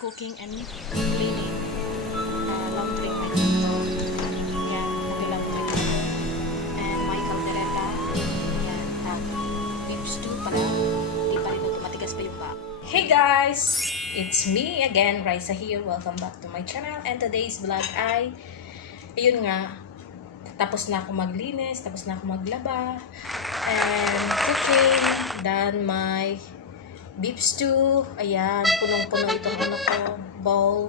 Cooking and cleaning, laundry, yan, laundry, and my caldereta, yan, beef stew pala, di pa rin matigas pa yung pa. Hey guys! It's me again, Raiza here. Welcome back to my channel, and today's vlog ay, ayun nga, tapos na ako maglinis, tapos na ako maglaba, and cooking, done my beef stew. Ayan, punong-puno itong ano ko, bowl.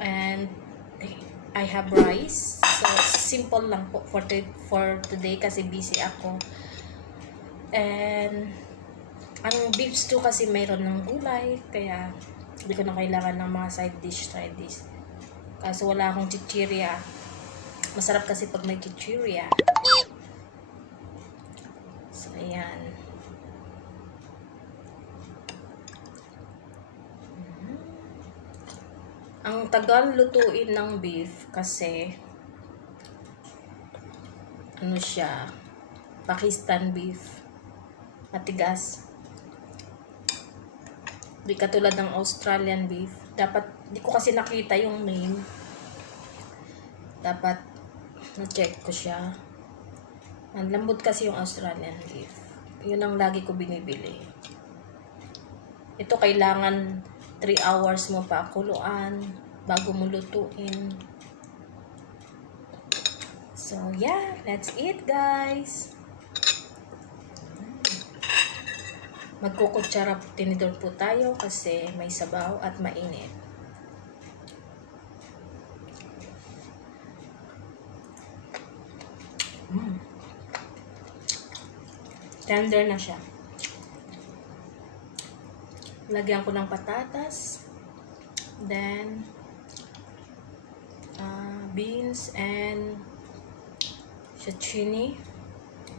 And I have rice. So, simple lang po for today kasi busy ako. And ang beef stew kasi mayroon ng gulay, kaya hindi ko na kailangan ng mga side dish. Kaso wala akong chichirya. Masarap kasi pag may chichirya. So, ayan. Ang tagal lutuin ng beef kasi ano siya, Pakistan beef, matigas. Di katulad ng Australian beef. Dapat, di ko kasi nakita yung name. Dapat na-check ko siya. Ang lambot kasi yung Australian beef. Yun ang lagi ko binibili. Ito kailangan 3 hours mo pa kuluan bago mo lutuin. So, yeah, that's it, guys. Magkukutsara tinidor po tayo kasi may sabaw at mainit. Tender na siya. Lagyan ko ng patatas, then beans and zucchini.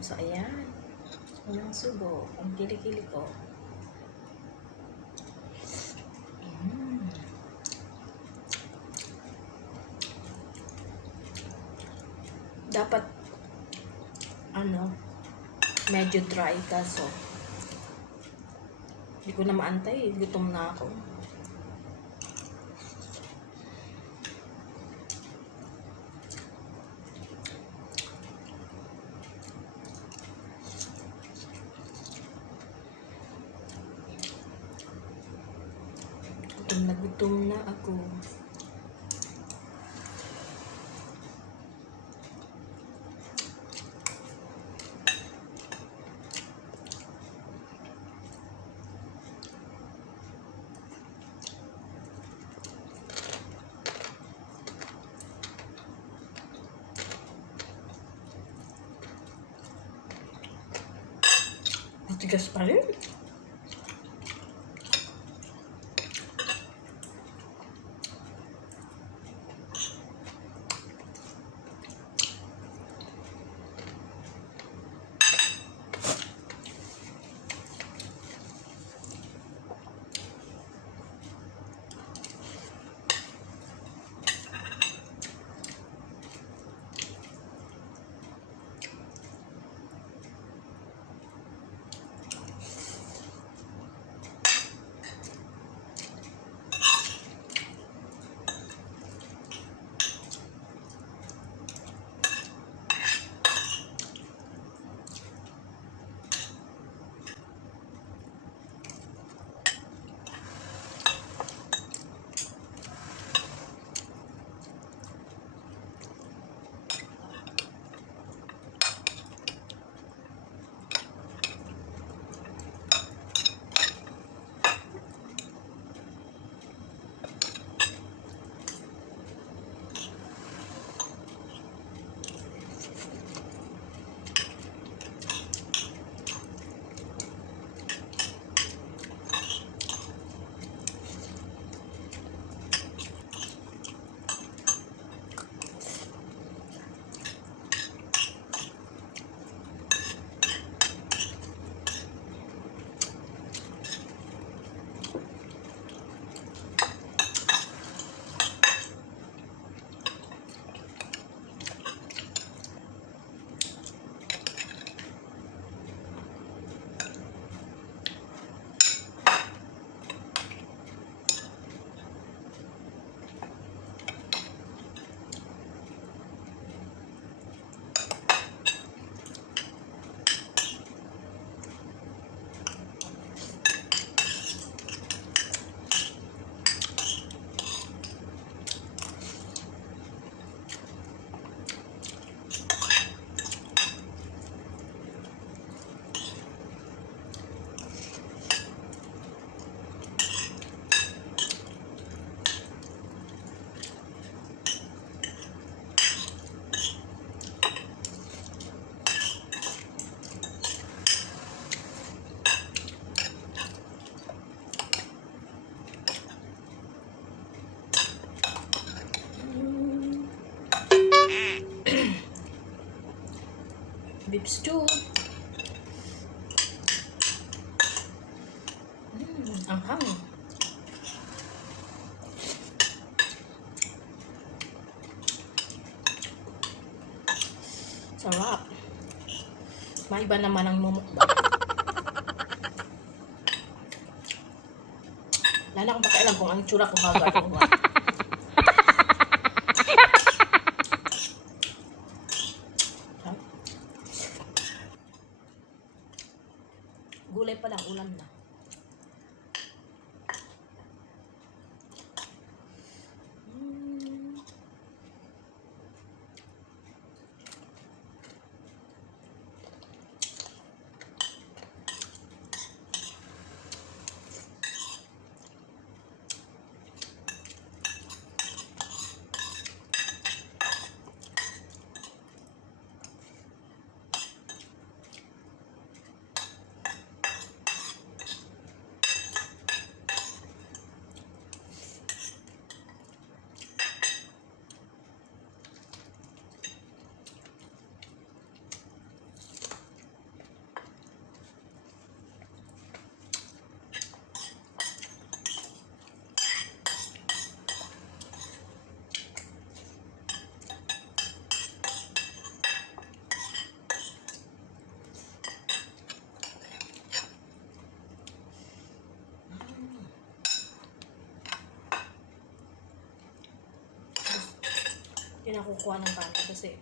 So ayan, unang subo, ang kilikili ko. Dapat ano, medyo dry kaso hindi ko na maantay, gutom na ako. Gutom na ako. Matigas pa rin. beef stew. Anghang. Sarap. Maiba naman ang mumukbang. Wala na akong pakialam kung ang tsura ko hagad o what. Gulay pa lang, ulam na. Hindi na kukuha ng kanin kasi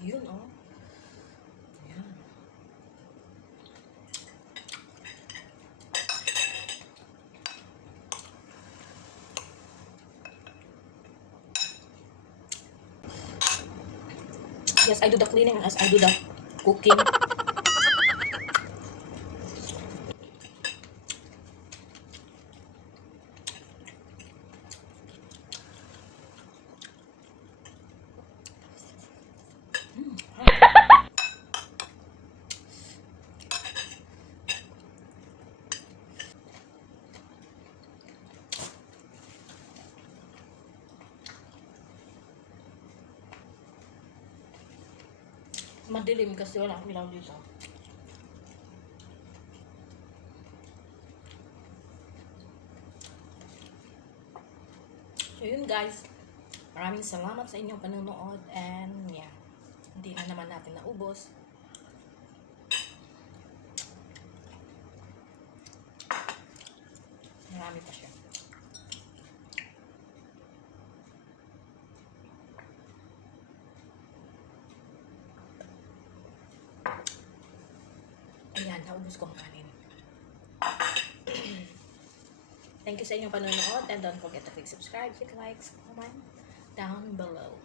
yun oh. Yes, I do the cleaning as I do the cooking. Madilim kasi wala akong ilaw dito. So yun guys, maraming salamat sa inyong panonood and yeah, hindi na naman natin naubos. Marami pa siya. Ayan, naubos ko ang kanin. Thank you sa inyong panonood and don't forget to click subscribe, hit likes, comment down below.